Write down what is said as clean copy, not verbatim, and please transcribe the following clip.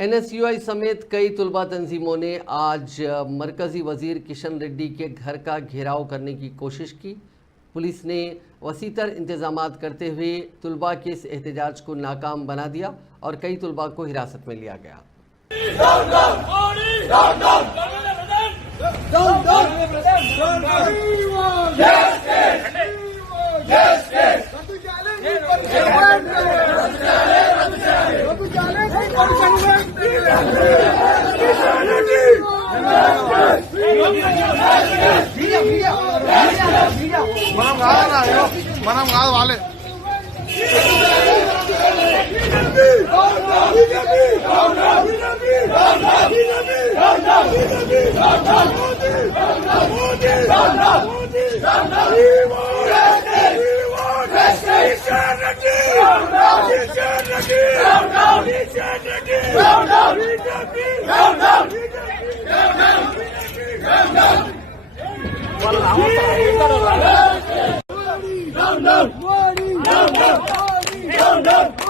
एनएसयूआई समेत कई तुलबा तंजीमों ने आज मरकजी वजीर किशन रेड्डी के घर का घेराव करने की कोशिश की। पुलिस ने वसीतर इंतजामात करते हुए तुलबा के इस एहतजाज को नाकाम बना दिया और कई तुलबा को हिरासत में लिया गया। మనం కాదు వాళ్ళే Down, down, down, down, down.